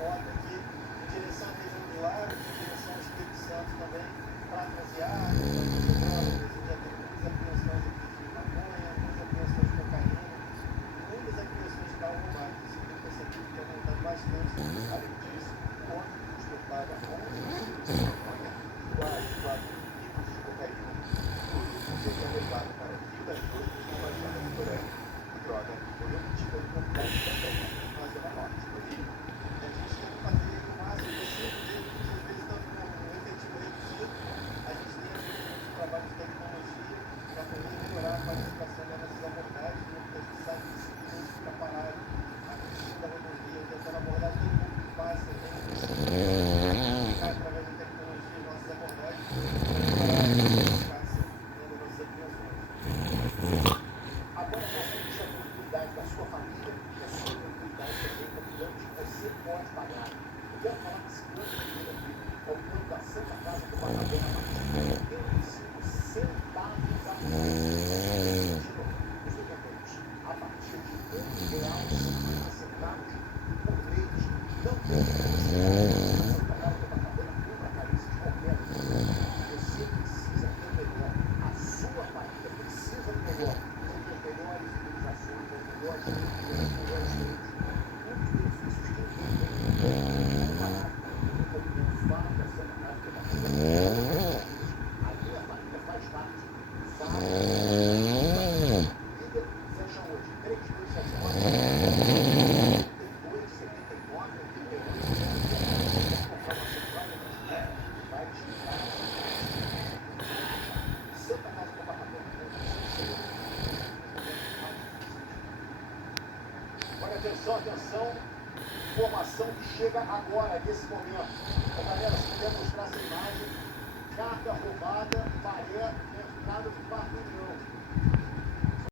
rota aqui em direção à região de Lagos, em direção ao Espírito Santo também, para trasear, para fazer drogas. Já tem muitas apreensões aqui de maconha, muitas apreensões de cocaína, muitas apreensões de carro roubado. Isso tem percebido que tem aumentado bastante. Além disso, ontem transportava 11 quilos de maconha, quase 4 quilos de cocaína. Tudo seria levado para a Rio das Dores na Baixada Litorânea. A droga foi obtida no complexo também, na Zona Norte do Rio. A gente tem que fazer o máximo possível, mesmo que às vezes estão com um efetivo reduzido. A gente tem feito um trabalho de tecnologia para poder melhorar a qualificação das nossas abordagens, porque a gente sabe que esse cliente fica parado aqui da rodovia, tentando abordar todo mundo que passa, tem que através da tecnologia nossas abordagens para melhorar a eficácia das nossas apreensões. Agora nós temos a tranquilidade da sua família e a sua tranquilidade também com o plano que você pode pagar. Eu quero falar que esse plano de vida aqui é o plano da Santa Casa do Pagador a partir de 85 centavos a mês. Os documentos a partir de R$1,50 por mês. Não tem Santa Casa do Pagador cubra a carência de qualquer um. Você precisa ter melhor. A sua família precisa ter melhor. Tem as melhores imunizações, as melhores leis, muitos benefícios que tem barato. Fala da Santa Casa do Pagador. A minha família faz parte. Fala. Liga, fecha hoje. 3274 8279 88. Comprar uma central de energia que vai te dar Santa Casa do Pagador. Olha, atenção, atenção. Informação que chega agora, nesse momento. Galera, se puder